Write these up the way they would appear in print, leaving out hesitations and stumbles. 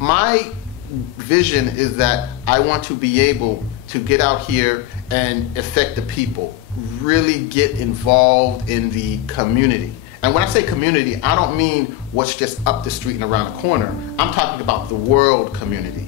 My vision is that I want to be able to get out here and affect the people, really get involved in the community. And when I say community, I don't mean what's just up the street and around the corner. I'm talking about the world community.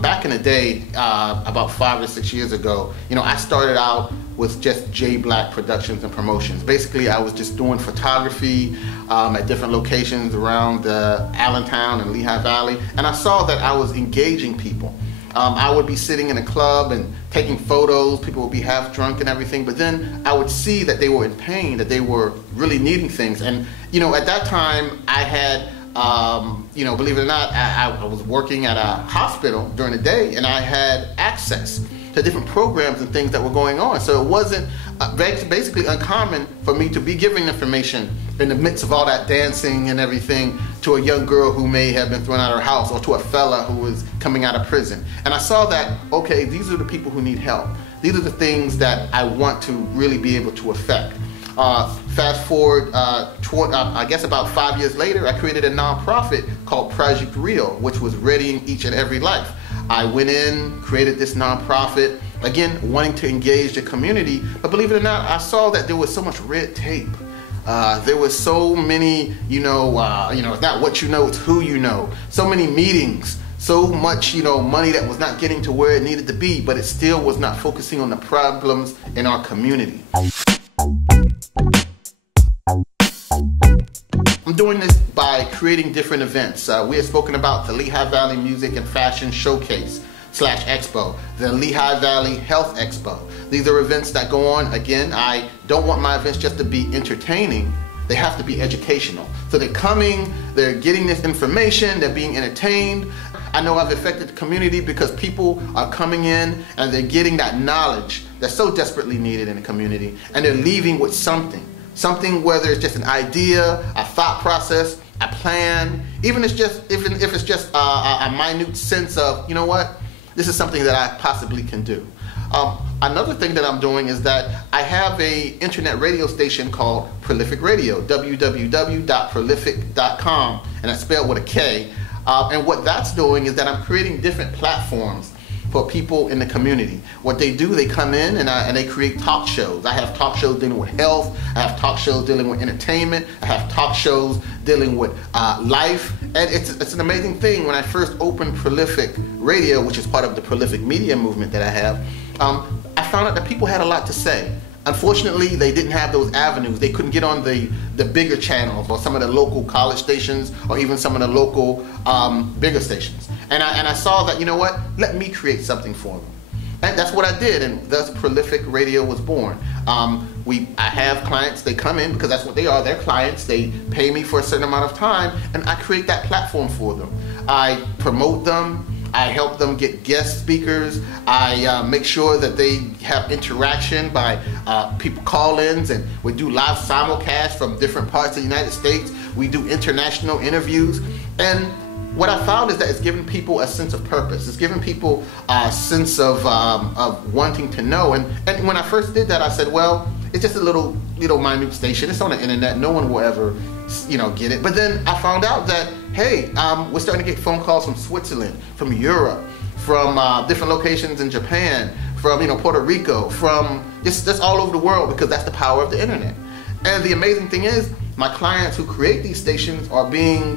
Back in the day, about 5 or 6 years ago, I started out with just J Black Productions and Promotions. Basically, I was just doing photography at different locations around Allentown and Lehigh Valley, and I saw that I was engaging people. I would be sitting in a club and taking photos, people would be half drunk and everything, but then I would see that they were in pain, that they were really needing things. And at that time, I had believe it or not, I was working at a hospital during the day, and I had access to different programs and things that were going on. So it wasn't basically uncommon for me to be giving information in the midst of all that dancing and everything to a young girl who may have been thrown out of her house, or to a fella who was coming out of prison. And I saw that, okay, these are the people who need help. These are the things that I want to really be able to affect. Fast forward, I guess about 5 years later, I created a nonprofit called Project Real, which was readying each and every life. I went in, created this nonprofit, again, wanting to engage the community, but believe it or not, I saw that there was so much red tape. There was so many, it's not what you know, it's who you know. So many meetings, so much, money that was not getting to where it needed to be, but it still was not focusing on the problems in our community. I'm doing this by creating different events. We have spoken about the Lehigh Valley Music and Fashion Showcase / Expo, the Lehigh Valley Health Expo. These are events that go on. Again, I don't want my events just to be entertaining. They have to be educational. So they're coming, they're getting this information, they're being entertained. I know I've affected the community because people are coming in and they're getting that knowledge that's so desperately needed in the community, and they're leaving with something. Something, whether it's just an idea, a thought process, a plan, even if it's just a minute sense of, you know what, this is something that I possibly can do. Another thing that I'm doing is that I have an internet radio station called Prolific Radio, www.prolific.com, and that's spelled with a K. And what that's doing is that I'm creating different platforms for people in the community. What they do, they come in and they create talk shows. I have talk shows dealing with health. I have talk shows dealing with entertainment. I have talk shows dealing with life. And it's an amazing thing. When I first opened Prolific Radio, which is part of the prolific media movement that I have, I found out that people had a lot to say. Unfortunately, they didn't have those avenues. They couldn't get on the bigger channels or some of the local college stations or even some of the local bigger stations. And I saw that, you know what, let me create something for them. And that's what I did, and thus Prolific Radio was born. I have clients, they come in because that's what they are, they're clients. They pay me for a certain amount of time, and I create that platform for them. I promote them. I help them get guest speakers. I make sure that they have interaction by people call-ins, and we do live simulcasts from different parts of the United States. We do international interviews. And what I found is that it's giving people a sense of purpose. It's giving people a sense of wanting to know. And when I first did that, I said, well, it's just a little minute station. It's on the internet. No one will ever get it. But then I found out that, hey, we're starting to get phone calls from Switzerland, from Europe, from different locations in Japan, from Puerto Rico, from just all over the world, because that's the power of the internet. And the amazing thing is, my clients who create these stations are being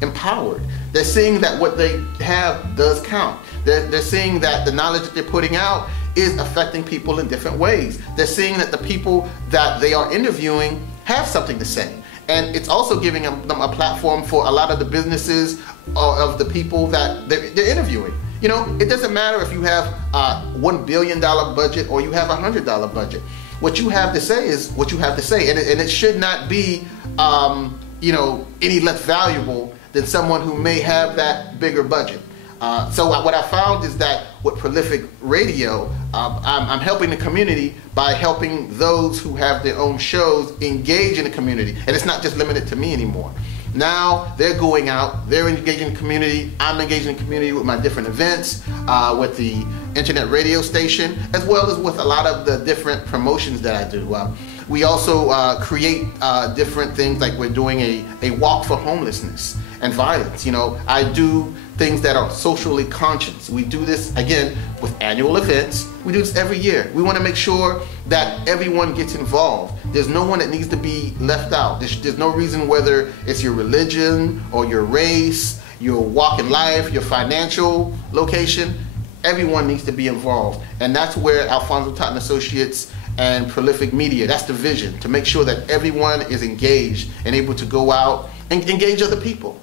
empowered. They're seeing that what they have does count. They're seeing that the knowledge that they're putting out is affecting people in different ways. They're seeing that the people that they are interviewing have something to say. And it's also giving them a platform for a lot of the businesses of the people that they're interviewing. It doesn't matter if you have a $1 billion budget or you have a $100 budget. What you have to say is what you have to say. And it should not be any less valuable than someone who may have that bigger budget. So what I found is that with Prolific Radio, I'm helping the community by helping those who have their own shows engage in the community. And it's not just limited to me anymore. Now they're going out, they're engaging the community, I'm engaging the community with my different events, with the internet radio station, as well as with a lot of the different promotions that I do. We also create different things, like we're doing a walk for homelessness and violence. You know, I do things that are socially conscious. We do this, again, with annual events. We do this every year. We want to make sure that everyone gets involved. There's no one that needs to be left out. There's no reason, whether it's your religion or your race, your walk in life, your financial location, everyone needs to be involved. And that's where Alfonso Todd Associates and Prolific Media, that's the vision, to make sure that everyone is engaged and able to go out and engage other people.